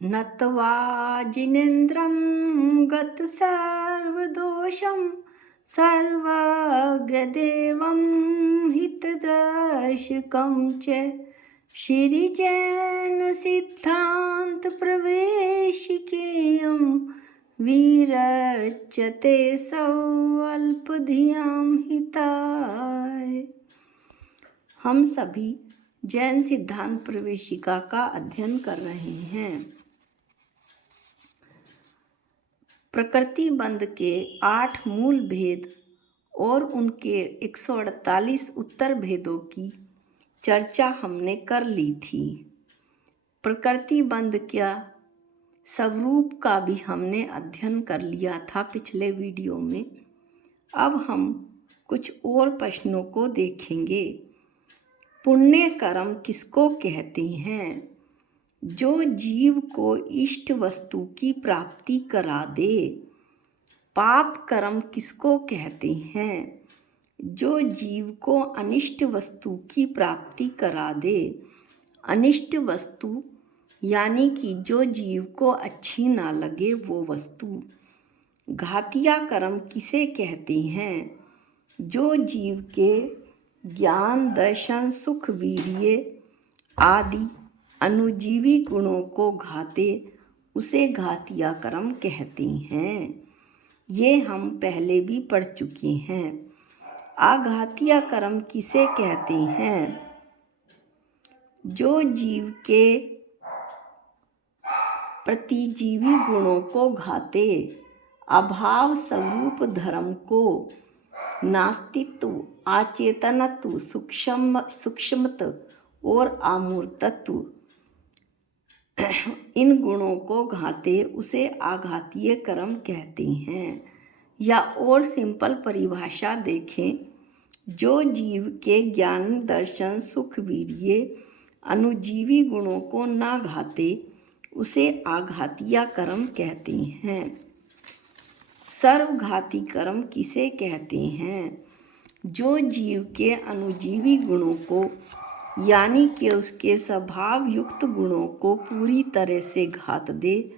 नत्वा जिनेन्द्रं गतसर्वदोषं सर्वज्ञदेवं हितदर्शकं च श्रीजैनसिद्धान्तप्रवेशिकेयं विरच्यते सौअल्पधियां हिताय। हम सभी जैन सिद्धांत प्रवेशिका का अध्ययन कर रहे हैं। प्रकृति बंध के 8 मूल भेद और उनके 148 उत्तर भेदों की चर्चा हमने कर ली थी। प्रकृति बंध का स्वरूप का भी हमने अध्ययन कर लिया था पिछले वीडियो में। अब हम कुछ और प्रश्नों को देखेंगे। पुण्य कर्म किसको कहते हैं? जो जीव को इष्ट वस्तु की प्राप्ति करा दे। पाप कर्म किसको कहते हैं? जो जीव को अनिष्ट वस्तु की प्राप्ति करा दे। अनिष्ट वस्तु यानी कि जो जीव को अच्छी ना लगे वो वस्तु। घातिया कर्म किसे कहते हैं? जो जीव के ज्ञान, दर्शन, सुख, वीर्य आदि अनुजीवी गुणों को घाते उसे घातिया कर्म कहते हैं। ये हम पहले भी पढ़ चुके हैं। आघातिया कर्म किसे कहते हैं? जो जीव के प्रतिजीवी गुणों को घाते, अभाव स्वरूप धर्म को, नास्तित्व, अचेतनत्व, सूक्ष्मत्व और अमूर्तत्व इन गुणों को घाते उसे आघातीय कर्म कहते हैं। या और सिंपल परिभाषा देखें, जो जीव के ज्ञान, दर्शन, सुख, वीर्य अनुजीवी गुणों को ना घाते उसे आघातीय कर्म कहते हैं। सर्वघाती कर्म किसे कहते हैं? जो जीव के अनुजीवी गुणों को यानी कि उसके स्वभाव युक्त गुणों को पूरी तरह से घात दे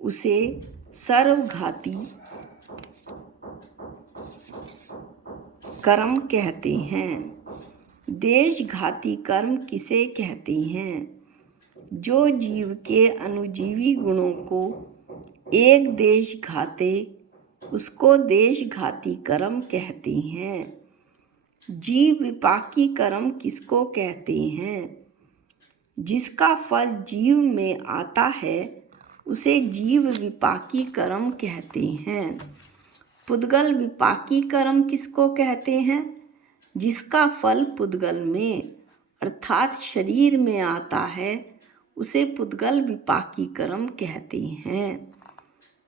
उसे सर्वघाती कर्म कहते हैं। देशघाती कर्म किसे कहते हैं? जो जीव के अनुजीवी गुणों को एक देश घाते उसको देशघाती कर्म कहते हैं। जीव विपाकी कर्म किसको कहते हैं? जिसका फल जीव में आता है उसे जीव विपाकी कर्म कहते हैं। पुद्गल विपाकी कर्म किसको कहते हैं? जिसका फल पुद्गल में अर्थात शरीर में आता है उसे पुद्गल विपाकी कर्म कहते हैं।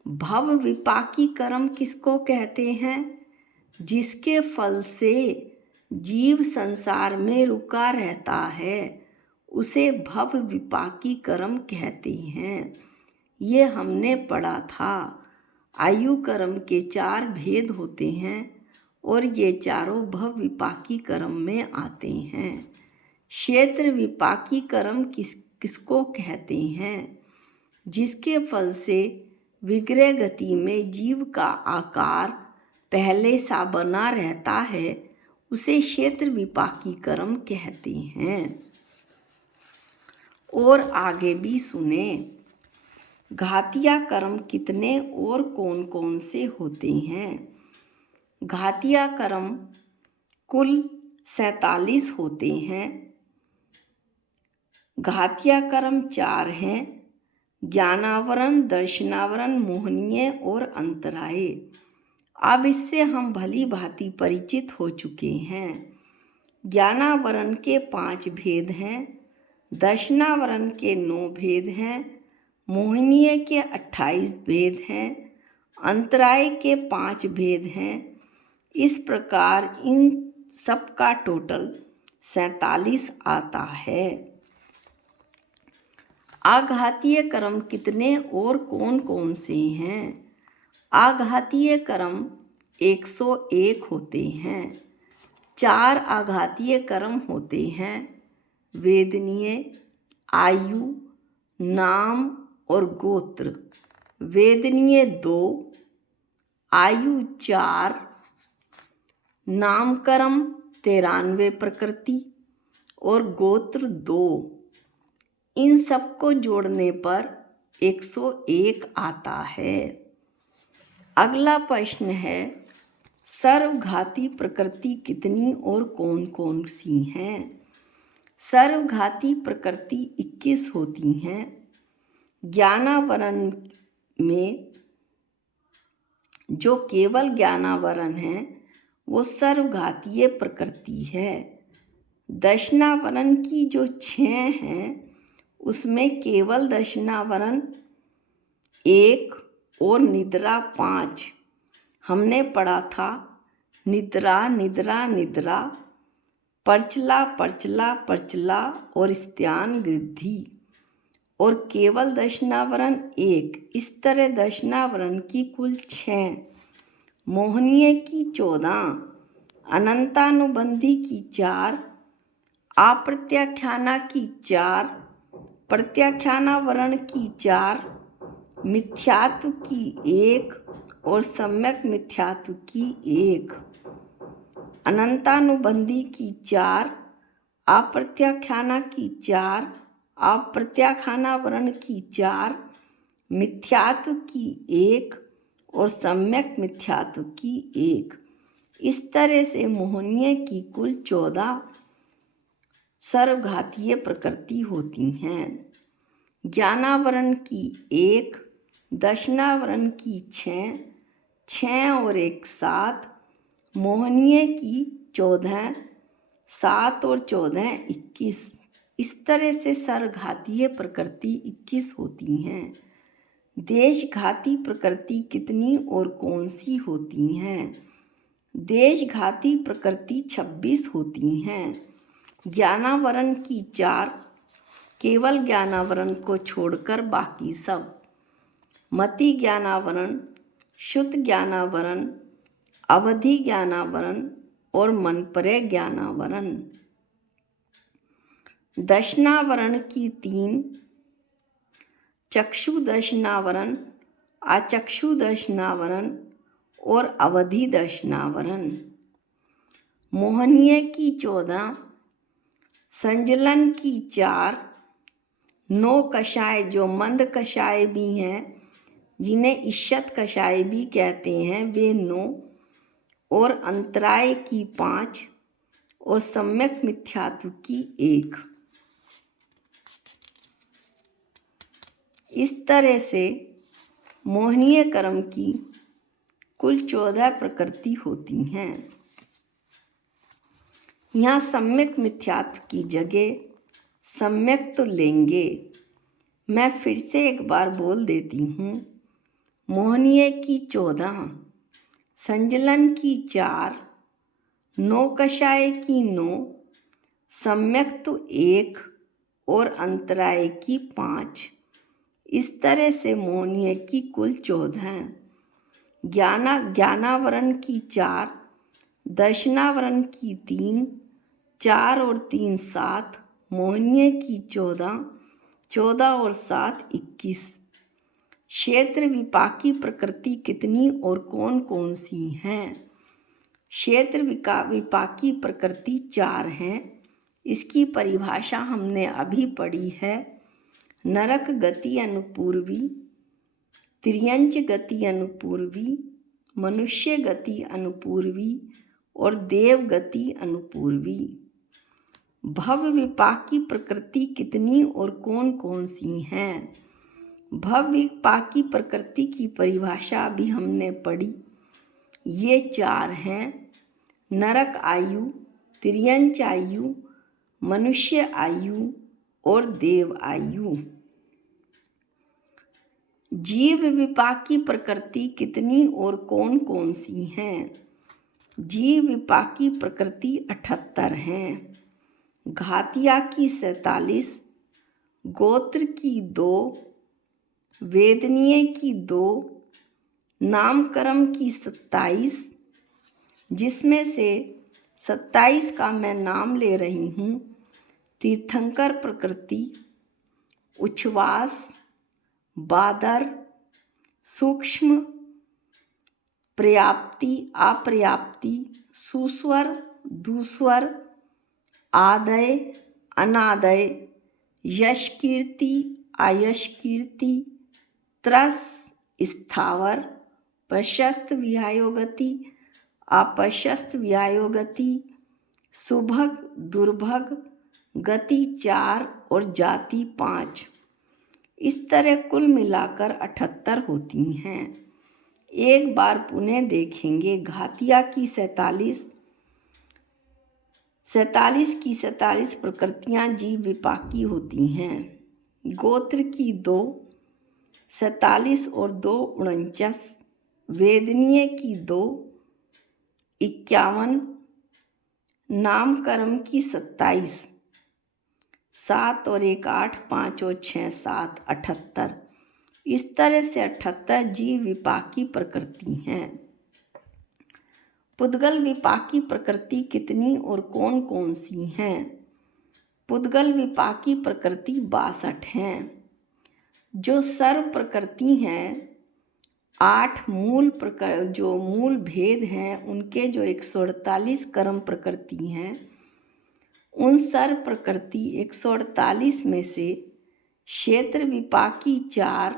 भव विपाकी कर्म किसको कहते हैं? जिसके फल से जीव संसार में रुका रहता है उसे भव विपाकी कर्म कहते हैं। ये हमने पढ़ा था। आयु कर्म के 4 भेद होते हैं और ये चारों भव विपाकी कर्म में आते हैं। क्षेत्र विपाकी कर्म किसको कहते हैं? जिसके फल से विग्रह गति में जीव का आकार पहले सा बना रहता है उसे क्षेत्र विपाकी कर्म कहते हैं। और आगे भी सुने। घातिया कर्म कितने और कौन कौन से होते हैं? घातिया कर्म कुल 47 होते हैं। घातिया कर्म 4 हैं। ज्ञानावरण, दर्शनावरण, मोहनीय और अंतराय। अब इससे हम भली भांति परिचित हो चुके हैं। ज्ञानावरण के 5 भेद हैं। दर्शनावरण के 9 भेद हैं। मोहनीय के 28 भेद हैं। अंतराय के 5 भेद हैं। इस प्रकार इन सब का टोटल 47 आता है। आघातीय कर्म कितने और कौन कौन से हैं? आघातीय कर्म 101 होते हैं। 4 आघातीय कर्म होते हैं। वेदनीय, आयु, नाम और गोत्र वेदनीय 2, आयु 4, नामकर्म 93 प्रकृति और गोत्र 2। इन सबको जोड़ने पर 101 आता है। अगला प्रश्न है, सर्वघाती प्रकृति कितनी और कौन कौन सी हैं? सर्वघाती प्रकृति 21 होती हैं। ज्ञानावरण में जो केवल ज्ञानावरण है वो सर्वघातीय प्रकृति है। दर्शनावरण की जो 6 हैं उसमें केवल दर्शनावरण 1 और निद्रा 5 हमने पढ़ा था। निद्रा निद्रा निद्रा, परचला परचला परचला और स्त्यान गृद्धि और केवल दर्शनावरण 1। इस तरह दर्शनावरण की कुल 6, मोहनीय की 14, अनंतानुबंधी की 4, अप्रत्याख्याना की 4, प्रत्याख्यानावरण की 4, मिथ्यात्व की 1 और सम्यक मिथ्यात्व की 1, अनंतानुबंधी की 4, अप्रत्याख्याना की 4, अप्रत्याख्यानावरण की 4, मिथ्यात्व की 1 और सम्यक मिथ्यात्व की 1। इस तरह से मोहनीय की कुल 14 सर्वघातीय प्रकृति होती हैं। ज्ञानावरण की 1, दर्शनावरण की 6, 6 और 1 7, मोहनीय की 14, 7 और 14 21। इस तरह से सर्वघातीय प्रकृति 21 होती हैं। देशघाती प्रकृति कितनी और कौन सी होती हैं? देशघाती प्रकृति 26 होती हैं। ज्ञानावरण की 4, केवल ज्ञानावरण को छोड़कर बाकी सब। मति ज्ञानावरण, शुद्ध ज्ञानावरण, अवधि ज्ञानावरण और मनपरे ज्ञानावरण। दर्शनावरण की 3, चक्षु दर्शनावरण, अचक्षु दर्शनावरण और अवधि दर्शनावरण। मोहनीय की 14, संजलन की 4, 9 कषाय जो मंद कषाय भी हैं जिन्हें ईषत कषाय भी कहते हैं वे 9 और अंतराय की 5 और सम्यक मिथ्यात्व की 1। इस तरह से मोहनीय कर्म की कुल 14 प्रकृति होती हैं। यहाँ सम्यक मिथ्यात्व की जगह सम्यक तो लेंगे। मैं फिर से एक बार बोल देती हूँ। मोहनीय की 14, संजलन की 4, 9 कषाय की 9, सम्यक तो 1 और अंतराय की 5। इस तरह से मोहनीय की कुल 14। ज्ञानावरण की 4, दर्शनावरण की 3, 4 और 3 7, मोहनीय की 14, 14 और 7 21। क्षेत्र विपाकी प्रकृति कितनी और कौन कौन सी हैं? क्षेत्र विपाकी प्रकृति 4 हैं। इसकी परिभाषा हमने अभी पढ़ी है। नरक गति अनुपूर्वी, त्रियंच गति अनुपूर्वी, मनुष्य गति अनुपूर्वी और देव गति अनुपूर्वी। भव विपाकी प्रकृति कितनी और कौन कौन सी हैं? भव विपाकी प्रकृति की परिभाषा भी हमने पढ़ी। ये 4 हैं: नरक आयु, त्रियंच आयु, मनुष्य आयु और देव आयु। जीव विपाकी प्रकृति कितनी और कौन कौन सी हैं? जीव विपाकी प्रकृति 78 हैं। घातिया की 47, गोत्र की 2, वेदनीय की 2, नामकर्म की 27, जिसमें से 27 का मैं नाम ले रही हूँ। तीर्थंकर प्रकृति, उच्छ्वास, बादर, सूक्ष्म, पर्याप्ति, अपर्याप्ति, सुस्वर, दुस्वर, आदय, अनादय, यश कीर्ति, आयश कीर्ति, त्रस, स्थावर, प्रशस्त विहायोगति, अप्रशस्त विहायोगति, सुभग, दुर्भग, गति 4 और जाति 5। इस तरह कुल मिलाकर 78 होती हैं। एक बार पुनः देखेंगे। घातिया की 47 की 47 प्रकृतियाँ जीव विपाकी होती हैं। गोत्र की 2, 47 और 2 49, वेदनीय की 2, 51, नामकर्म की 27, 7 और 1 8, 5 और 6 7, 78। इस तरह से 78 जीव विपाकी प्रकृति हैं। पुद्गल विपाकी प्रकृति कितनी और कौन कौन सी हैं? पुद्गल विपाकी प्रकृति 62 हैं। जो सर्व प्रकृति हैं, 8 मूल भेद हैं, उनके जो 148 कर्म प्रकृति हैं, उन सर्व प्रकृति 148 में से क्षेत्र विपाकी 4,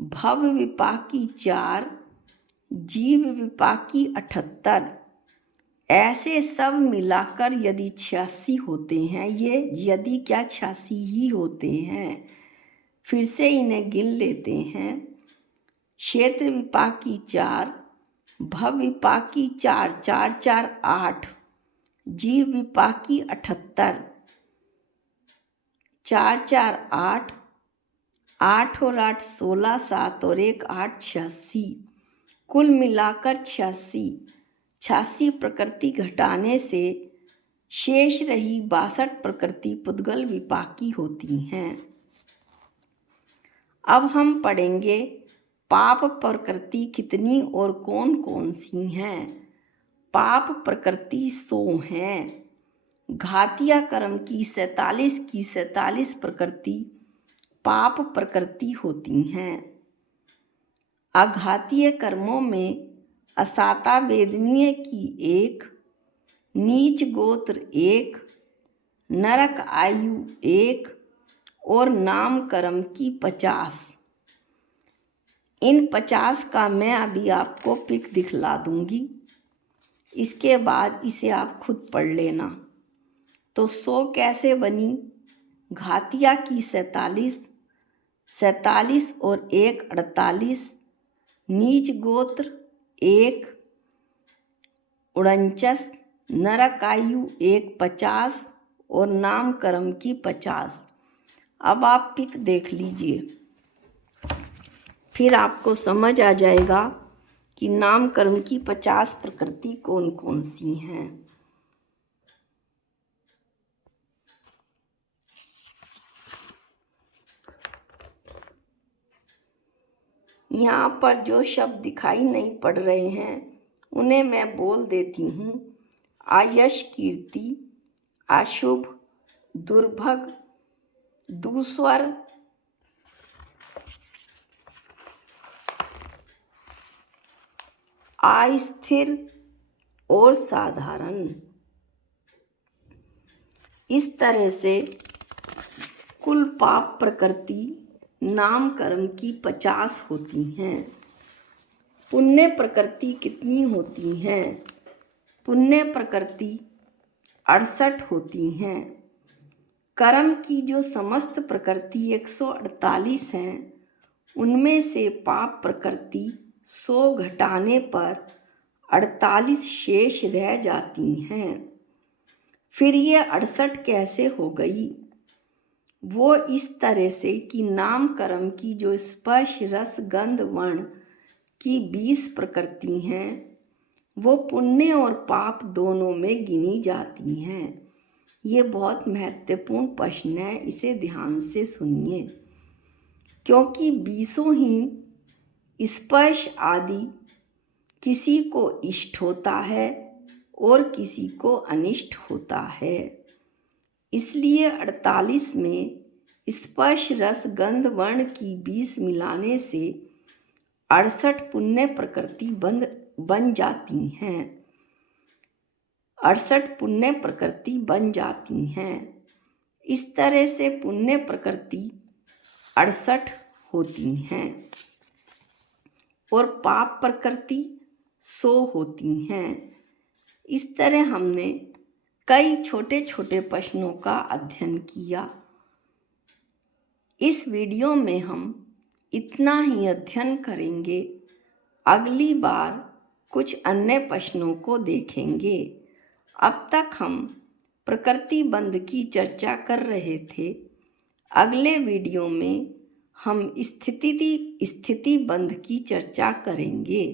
भव विपाकी 4, जीव विपाकी 78, ऐसे सब मिलाकर यदि 86 होते हैं। ये यदि क्या 86 ही होते हैं। फिर से इन्हें गिन लेते हैं। क्षेत्र विपाकी 4, भव विपाकी 4, 4 4 8, जीव विपाकी 78, 4 4 8, 8 और 8 16, 7 और 1 8, 86। कुल मिलाकर 86 प्रकृति घटाने से शेष रही 62 प्रकृति पुद्गल विपाकी होती हैं। अब हम पढ़ेंगे पाप प्रकृति कितनी और कौन कौन सी हैं। पाप प्रकृति 100 हैं। घातिया कर्म की 47 प्रकृति पाप प्रकृति होती हैं। अघातीय कर्मों में असाता वेदनीय की 1, नीच गोत्र 1, नरक आयु 1 और नाम कर्म की 50। इन 50 का मैं अभी आपको पिक दिखला दूंगी। इसके बाद इसे आप खुद पढ़ लेना। तो 100 कैसे बनी? घातिया की 47 और 1 48, नीच गोत्र 1 49, नरकायु 1 50 और नाम कर्म की 50। अब आप पिक देख लीजिए, फिर आपको समझ आ जाएगा कि नाम कर्म की 50 प्रकृति कौन कौन सी हैं। यहाँ पर जो शब्द दिखाई नहीं पड़ रहे हैं उन्हें मैं बोल देती हूँ। आयश कीर्ति, अशुभ, दुर्भग, दुस्वर, अस्थिर और साधारण। इस तरह से कुल पाप प्रकृति नाम कर्म की 50 होती हैं। पुण्य प्रकृति कितनी होती हैं? पुण्य प्रकृति 68 होती हैं। कर्म की जो समस्त प्रकृति 148 हैं, उनमें से पाप प्रकृति 100 घटाने पर 48 शेष रह जाती हैं। फिर ये 68 कैसे हो गई? वो इस तरह से कि नाम कर्म की जो स्पर्श रस गंध वर्ण की 20 प्रकृति हैं, वो पुण्य और पाप दोनों में गिनी जाती हैं। ये बहुत महत्वपूर्ण प्रश्न है, इसे ध्यान से सुनिए। क्योंकि 20 ही स्पर्श आदि किसी को इष्ट होता है और किसी को अनिष्ट होता है। इसलिए 48 में स्पर्श रस गंध वर्ण की 20 मिलाने से 68 पुण्य प्रकृति बन जाती हैं। 68 पुण्य प्रकृति बन जाती हैं। इस तरह से पुण्य प्रकृति 68 होती हैं और पाप प्रकृति 100 होती हैं। इस तरह हमने कई छोटे छोटे प्रश्नों का अध्ययन किया। इस वीडियो में हम इतना ही अध्ययन करेंगे। अगली बार कुछ अन्य प्रश्नों को देखेंगे। अब तक हम प्रकृति बंध की चर्चा कर रहे थे। अगले वीडियो में हम स्थिति बंध की चर्चा करेंगे।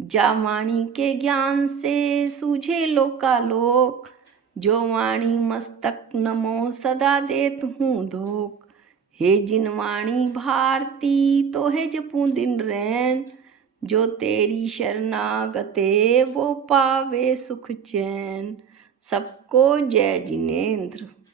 जा वाणी के ज्ञान से सूझे लोकालोक, जो वाणी मस्तक नमो सदा देत हूँ धोख। हे जिन वाणी भारती तो है जपूं दिन रैन, जो तेरी शरणागते वो पावे सुख चैन। सबको जय जिनेंद्र।